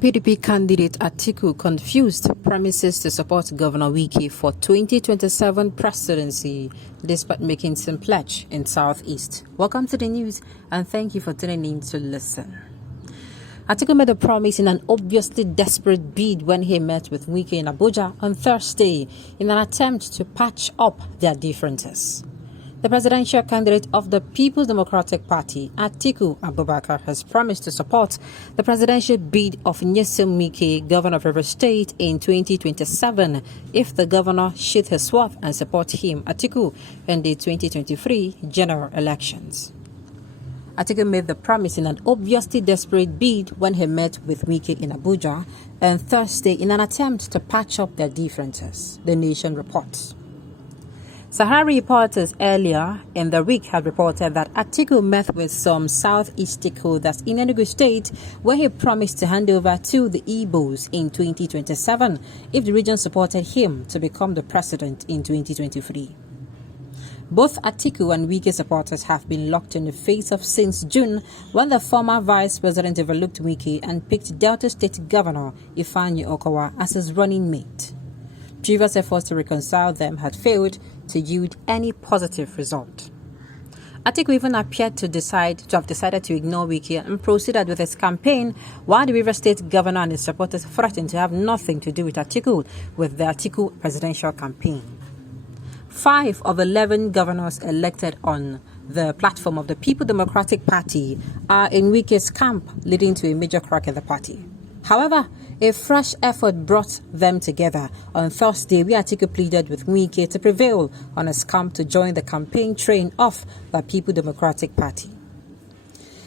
PDP candidate Atiku confused promises to support Governor Wike for 2027 presidency despite making some pledge in Southeast. Welcome to the news and thank you for tuning in to listen. Atiku made a promise in an obviously desperate bid when he met with Wike in Abuja on Thursday in an attempt to patch up their differences. The presidential candidate of the People's Democratic Party, Atiku Abubakar, has promised to support the presidential bid of Nyesom Wike, governor of Rivers State, in 2027 if the governor sheathes his sword and support him, Atiku, in the 2023 general elections. Atiku made the promise in an obviously desperate bid when he met with Wike in Abuja on Thursday in an attempt to patch up their differences, the Nation reports. Sahara reporters earlier in the week had reported that Atiku met with some Southeast stakeholders in Enugu State where he promised to hand over to the Igbos in 2027 if the region supported him to become the president in 2023. Both Atiku and Wike supporters have been locked in the face of since June when the former vice president overlooked Wike and picked Delta State Governor Ifeanyi Okowa as his running mate. Previous efforts to reconcile them had failed to yield any positive result. Atiku even appeared to have decided to ignore Wike and proceeded with his campaign, while the Rivers State governor and his supporters threatened to have nothing to do with Atiku with the Atiku presidential campaign. 5 of 11 governors elected on the platform of the People's Democratic Party are in Wike's camp, leading to a major crack in the party. However, a fresh effort brought them together on Thursday, where Atiku pleaded with Wike to prevail on his camp to join the campaign train of the People's Democratic Party.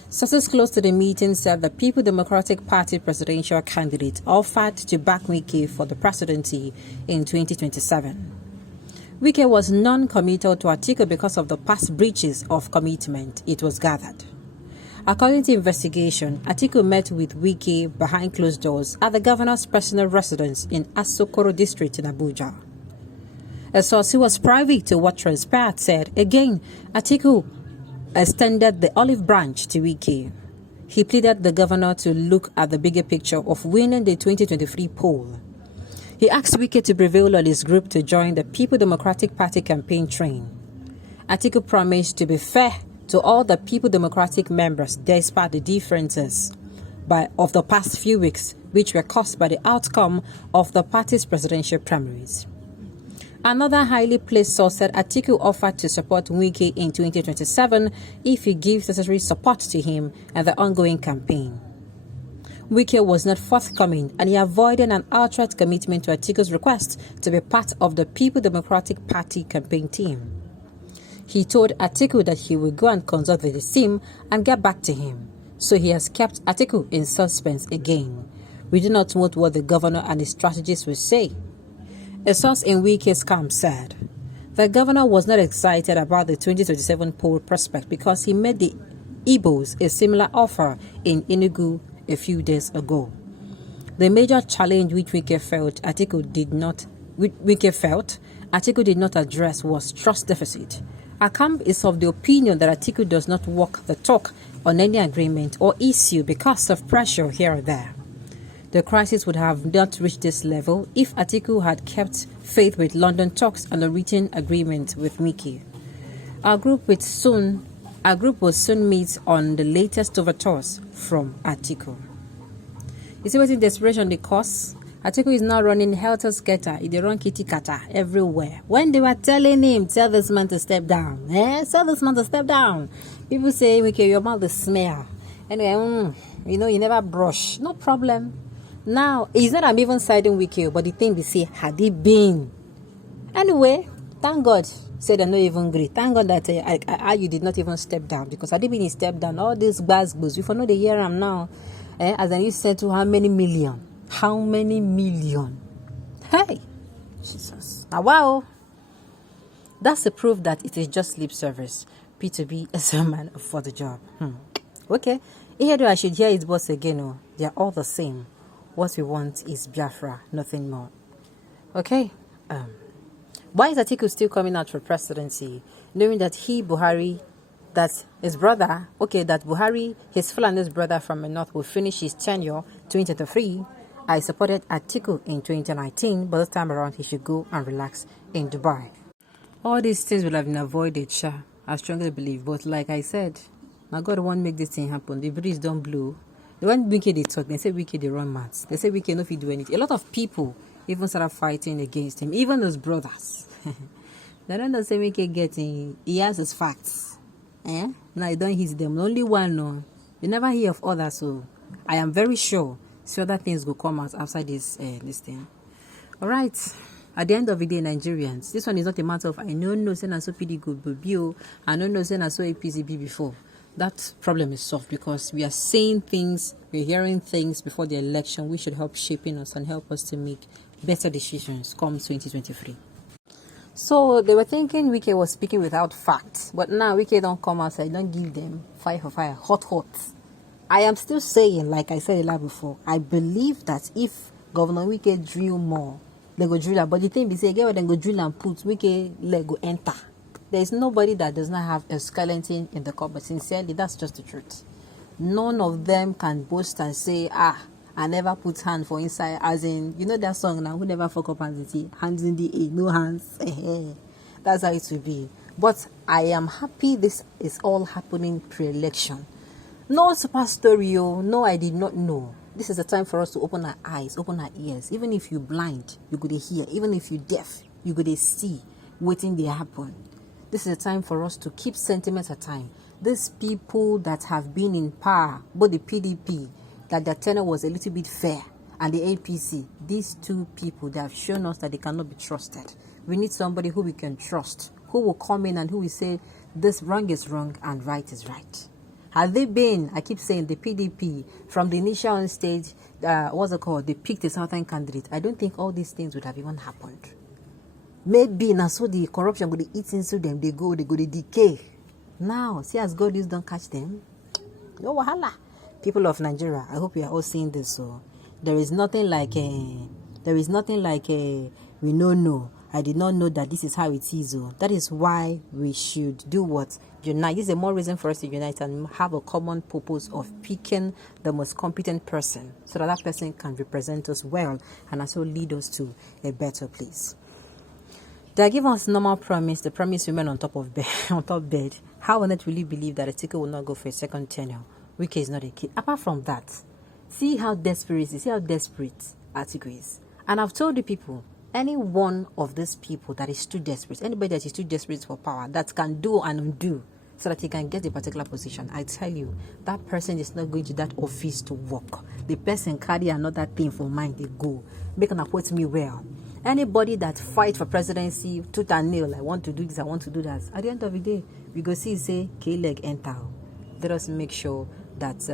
Sources close to the meeting said the People's Democratic Party presidential candidate offered to back Wike for the presidency in 2027. Wike was non-committal to Atiku because of the past breaches of commitment, it was gathered. According to investigation, Atiku met with Wike behind closed doors at the governor's personal residence in Asokoro district in Abuja. A source who was privy to what transpired said, again, Atiku extended the olive branch to Wike. He pleaded the governor to look at the bigger picture of winning the 2023 poll. He asked Wike to prevail on his group to join the People's Democratic Party campaign train. Atiku promised to be fair to all the People's Democratic members despite the differences of the past few weeks, which were caused by the outcome of the party's presidential primaries. Another highly placed source said Atiku offered to support Wike in 2027 if he gives necessary support to him and the ongoing campaign. Wike was not forthcoming and he avoided an outright commitment to Atiku's request to be part of the People's Democratic Party campaign team. He told Atiku that he would go and consult with his team and get back to him. So he has kept Atiku in suspense again. We do not know what the governor and his strategists will say. A source in Wike's camp said the governor was not excited about the 2027 poll prospect because he made the Igbos a similar offer in Enugu a few days ago. The major challenge which Wike felt Atiku did not address was trust deficit. Our camp is of the opinion that Atiku does not walk the talk on any agreement or issue because of pressure here or there. The crisis would have not reached this level if Atiku had kept faith with London talks and a written agreement with Wike. Our group will soon meet on the latest overtures from Atiku. You see what in desperation the cause? Atiku is now running helter-skelter. They run kitty kata everywhere. When they were telling him, tell this man to step down. Tell this man to step down. People say, okay, your mouth is smell. Anyway, you never brush. No problem. Now, it's not I'm even siding Wike, but the thing we say, had he been? Anyway, thank God. Said I'm not even great. Thank God that you did not even step down. Because had he been step down, all these bad booze, if I know they hear him now, as I used to say to how many million? How many million? Hey, Jesus. Now, wow. That's the proof that it is just lip service. P2B is a man for the job. Okay. Here I should hear his boss again. Oh, they are all the same. What we want is Biafra, nothing more. Okay. Why is Atiku still coming out for presidency, knowing that Buhari that his brother, that Buhari, his Fulani's brother from the north, will finish his tenure 2023, I supported Atiku in 2019, but this time around he should go and relax in Dubai. All these things will have been avoided, Sha. I strongly believe. But like I said, now God won't make this thing happen. The breeze don't blow. The one Wike they talk, they say Wike they run mad. They say Wike no fit do anything. A lot of people even started fighting against him, even his brothers. They don't know say Wike getting. He has his facts. Now he don't hit them. Only one no. You never hear of others, so I am very sure some other things will come out after this thing. All right. At the end of the day, Nigerians, this one is not a matter of I know say na so PD good but bio. I don't know say na so APCB before. That problem is solved because we are saying things, we're hearing things before the election. We should help shaping us and help us to make better decisions come 2023. So they were thinking Wike was speaking without facts, but now Wike don't come outside, don't give them fire for fire, hot. I am still saying, like I said a lot before, I believe that if Governor Wike drill more, they go drill. But the thing be say, get what they go drill and put, Wike let go enter. There is nobody that does not have a skeleton in the cupboard. Sincerely, that's just the truth. None of them can boast and say, I never put hand for inside, as in, you know that song now, who never fuck up hands in the air, no hands. That's how it will be. But I am happy this is all happening pre-election. No super story, no, I did not know. This is a time for us to open our eyes, open our ears. Even if you're blind, you go to hear. Even if you're deaf, you go to see waiting they happen. This is a time for us to keep sentiments at time. These people that have been in power, both the PDP, that their tenure was a little bit fair, and the APC, these two people, they have shown us that they cannot be trusted. We need somebody who we can trust, who will come in and who will say, this wrong is wrong and right is right. Have they been, I keep saying, the PDP, from the initial stage, they picked a southern candidate. I don't think all these things would have even happened. Maybe now so the corruption would eat into them, they go to decay. Now, see as God don't catch them. No wahala. People of Nigeria, I hope you are all seeing this. So there is nothing like we know. I did not know that this is how it is. That is why we should do what? Unite. This is a more reason for us to unite and have a common purpose of picking the most competent person so that person can represent us well and also lead us to a better place. They give us normal promise, the promise remain on top bed. How on earth will you believe that Atiku will not go for a second tenure? Wike is not a kid. Apart from that, see how desperate Atiku is. And I've told the people, any one of these people that is too desperate, anybody that is too desperate for power, that can do and undo so that he can get a particular position, I tell you, that person is not going to that office to work. The person carry another thing for mind, they go. Make an appoint me well. Anybody that fight for presidency, tooth and nail, I want to do this, I want to do that. At the end of the day, we go see, say, K-leg enter. Let us make sure that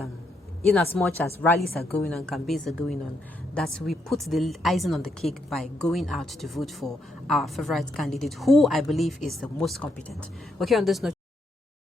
in as much as rallies are going on, campaigns are going on, that we put the icing on the cake by going out to vote for our favorite candidate, who I believe is the most competent. Okay, on this note,